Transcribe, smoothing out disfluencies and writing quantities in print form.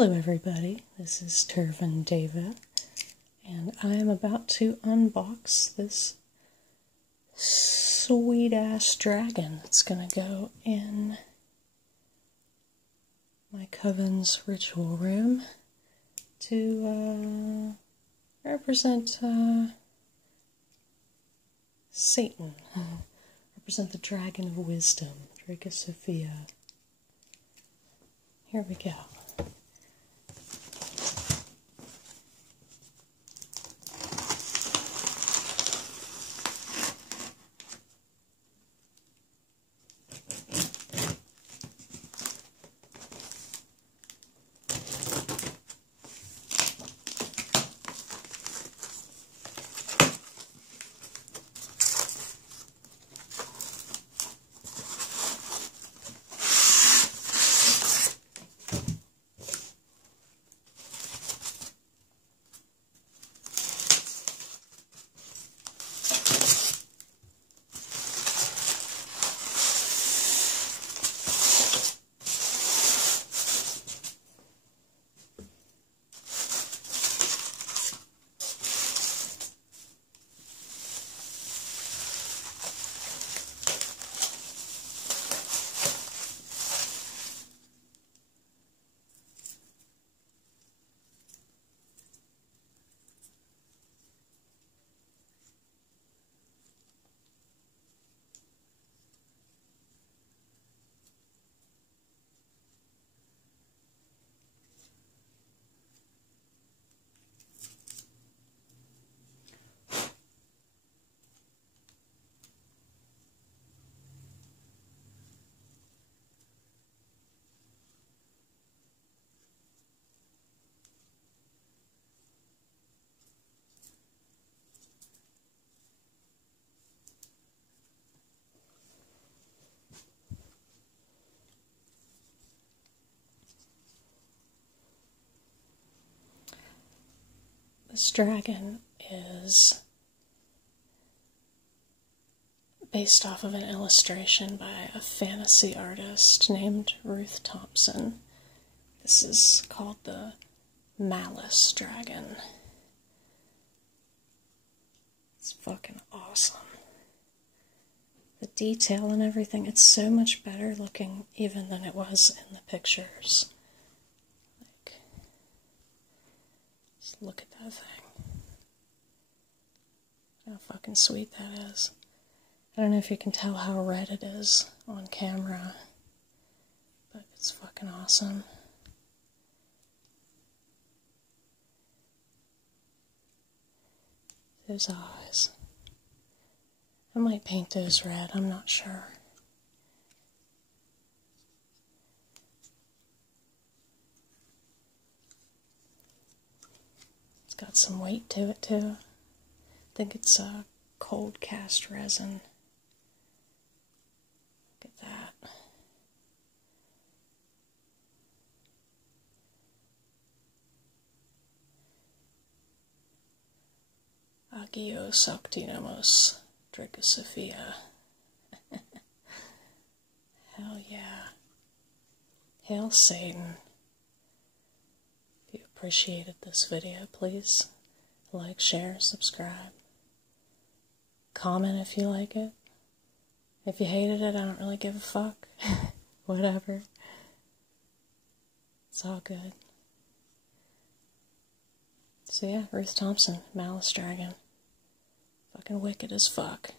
Hello everybody, this is Turvin Deva, and I am about to unbox this sweet-ass dragon that's going to go in my coven's ritual room to represent Satan, represent the dragon of wisdom, Draco Sophia. Here we go. This dragon is based off of an illustration by a fantasy artist named Ruth Thompson. This is called the Malice dragon. It's fucking awesome. The detail and everything, it's so much better looking even than it was in the pictures. Look at that thing. How fucking sweet that is. I don't know if you can tell how red it is on camera, but it's fucking awesome. Those eyes. I might paint those red, I'm not sure. Got some weight to it too. I think it's a cold cast resin. Look at that. Agios Octinamos Draco Sophia. Hell yeah. Hail Satan. If you appreciated this video, please like, share, subscribe. Comment if you like it. If you hated it, I don't really give a fuck. Whatever. It's all good. So yeah, Ruth Thompson, Malice Dragon. Fucking wicked as fuck.